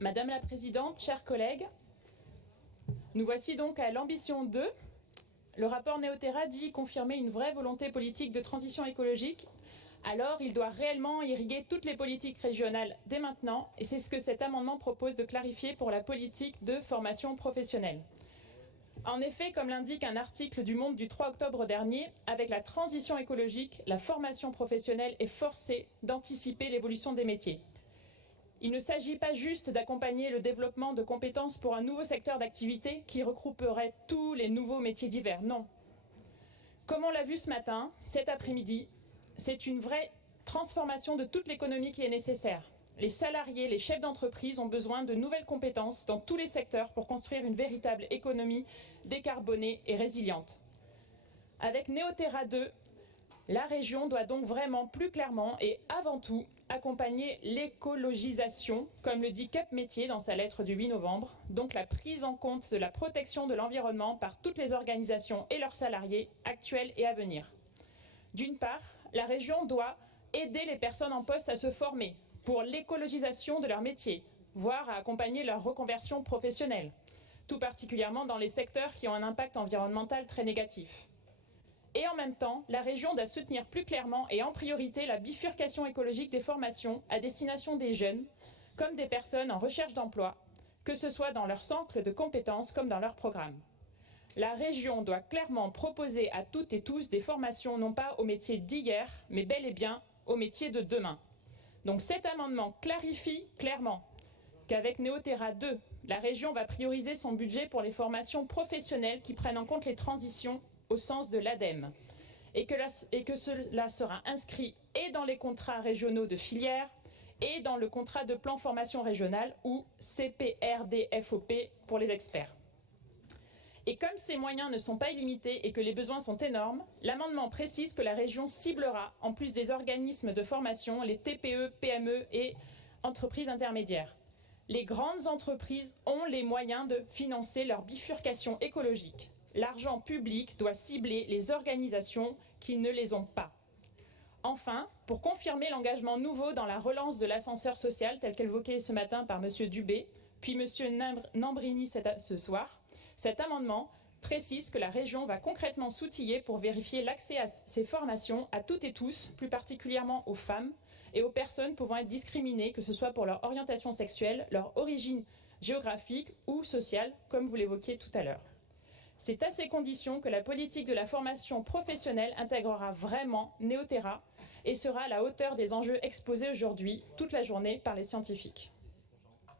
Madame la Présidente, chers collègues, nous voici donc à l'ambition 2. Le rapport Néoterra dit confirmer une vraie volonté politique de transition écologique. Alors, il doit réellement irriguer toutes les politiques régionales dès maintenant, et c'est ce que cet amendement propose de clarifier pour la politique de formation professionnelle. En effet, comme l'indique un article du Monde du 3 octobre dernier, avec la transition écologique, la formation professionnelle est forcée d'anticiper l'évolution des métiers. Il ne s'agit pas juste d'accompagner le développement de compétences pour un nouveau secteur d'activité qui regrouperait tous les nouveaux métiers divers, non. Comme on l'a vu ce matin, cet après-midi, c'est une vraie transformation de toute l'économie qui est nécessaire. Les salariés, les chefs d'entreprise ont besoin de nouvelles compétences dans tous les secteurs pour construire une véritable économie décarbonée et résiliente. Avec Néoterra 2, la région doit donc vraiment plus clairement et avant tout accompagner l'écologisation, comme le dit Cap Métier dans sa lettre du 8 novembre, donc la prise en compte de la protection de l'environnement par toutes les organisations et leurs salariés actuels et à venir. D'une part, la région doit aider les personnes en poste à se former pour l'écologisation de leur métier, voire à accompagner leur reconversion professionnelle, tout particulièrement dans les secteurs qui ont un impact environnemental très négatif. Et en même temps, la région doit soutenir plus clairement et en priorité la bifurcation écologique des formations à destination des jeunes, comme des personnes en recherche d'emploi, que ce soit dans leur centre de compétences comme dans leur programme. La région doit clairement proposer à toutes et tous des formations non pas aux métiers d'hier, mais bel et bien aux métiers de demain. Donc cet amendement clarifie clairement qu'avec Néoterra 2, la région va prioriser son budget pour les formations professionnelles qui prennent en compte les transitions au sens de l'ADEME et que cela sera inscrit et dans les contrats régionaux de filière et dans le contrat de plan formation régionale ou CPRDFOP pour les experts. Et comme ces moyens ne sont pas illimités et que les besoins sont énormes, l'amendement précise que la région ciblera, en plus des organismes de formation, les TPE, PME et entreprises intermédiaires. Les grandes entreprises ont les moyens de financer leur bifurcation écologique. L'argent public doit cibler les organisations qui ne les ont pas. Enfin, pour confirmer l'engagement nouveau dans la relance de l'ascenseur social, tel qu'évoqué ce matin par M. Dubé, puis M. Nambrini ce soir, cet amendement précise que la région va concrètement s'outiller pour vérifier l'accès à ces formations à toutes et tous, plus particulièrement aux femmes et aux personnes pouvant être discriminées, que ce soit pour leur orientation sexuelle, leur origine géographique ou sociale, comme vous l'évoquiez tout à l'heure. C'est à ces conditions que la politique de la formation professionnelle intégrera vraiment Néoterra et sera à la hauteur des enjeux exposés aujourd'hui toute la journée par les scientifiques.